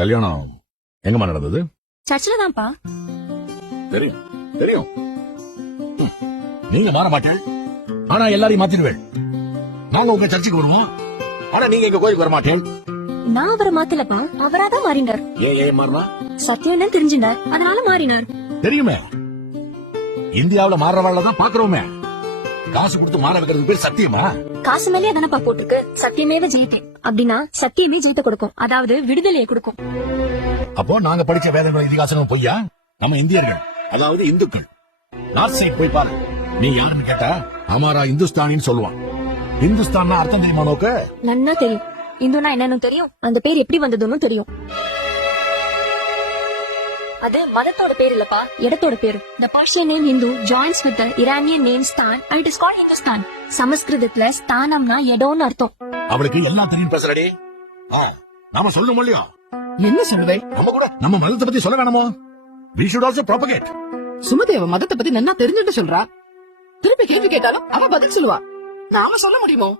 கல்யாணம் எங்கம்மா நடந்தது? சர்ச்சில் தான்ப்பா. தெரியும் தெரியும். நீங்க மாற மாட்டேன், ஆனா எல்லாரையும் மாத்திடுவேன். நாங்க உங்க சர்ச்சுக்கு வருவோம், ஆனா நீங்க எங்க கோயிலுக்கு வர மாட்டேன். நான் அவரை மாத்தலப்பா, அவராதான் மாறினார். ஏன் மாறினா? சத்தியம் என்னன்னு தெரிஞ்சுனார், அதனால மாறினார். தெரியுமே, இந்தியாவுல மாறவாழ்தான் பாக்குறோமே. காசு கொடுத்து மாற வைக்கிறது பேர் சத்தியமா? காசு மேலே தானப்பா போட்டிருக்கு, சத்தியமேவ ஜெயித்தே. அப்படின்னா சத்தியமே ஜெயித்த கொடுக்கும், அதாவது விடுதலையை கொடுக்கும். அப்போ நாங்க படிச்ச வேதங்களும் இதிகாசங்களும் பொய்யா? நம்ம இந்தியர்கள், அதாவது இந்துக்கள். நார்த் சைட் போய் பாரு, நீ யாருன்னு கேட்டா அமாரா இந்துஸ்தானின்னு சொல்லுவான். இந்துஸ்தான் அர்த்தம் தெரியுமா நோக்கு? நன்னா தெரியும். இந்துனா என்னன்னு தெரியும், அந்த பேர் எப்படி வந்ததுன்னு தெரியும். அது மதத்தோட பேர் இல்லப்பா, இடத்தோட பேரு. The Persian name Hindu joins with the Iranian name Stan and it is called Hindustan. சமஸ்கிருதத்துல ஸ்தானம்னா இடம்னு அர்த்தம். அவளுக்கு எல்லாம் தெரியும் பேசுறடி. நாம சொல்லணும் இல்லையா? என்ன சொல்லுவேன்? நம்ம கூட நம்ம மதத்தை பத்தி சொல்ல வேணாமோ? We should also propagate. Sumathi அவ மதத்தை பத்தி நல்லா தெரிஞ்சுட்டு சொல்றா. திருப்பி கேள்வி கேட்டாலும் அவ பதில் சொல்லுவா. நாம சொல்ல முடியுமோ?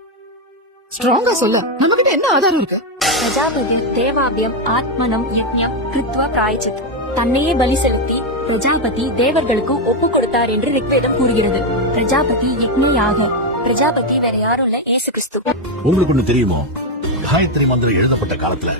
ஸ்ட்ராங்கா சொல்ல நம்ம கிட்ட என்ன ஆதாரம் இருக்கு? பிரஜாபதி தேவாபியம் ஆத்மனம் யஜ்ஞம் கிருத்வா பிராயச்சித். தன்னையே பலி செலுத்தி பிரஜாபதி தேவர்களுக்கு ஒப்பு கொடுத்தார் என்று ரிக்வேதம் கூறுகிறது. பிரஜாபதி யஜ்ஞயாக. பிரஜாபதி வேற யாரும் இல்ல, இயேசு கிறிஸ்து. உங்களுக்கு ஒண்ணு தெரியுமோ? காயத்ரி மந்திரம் எழுதப்பட்ட காலத்துல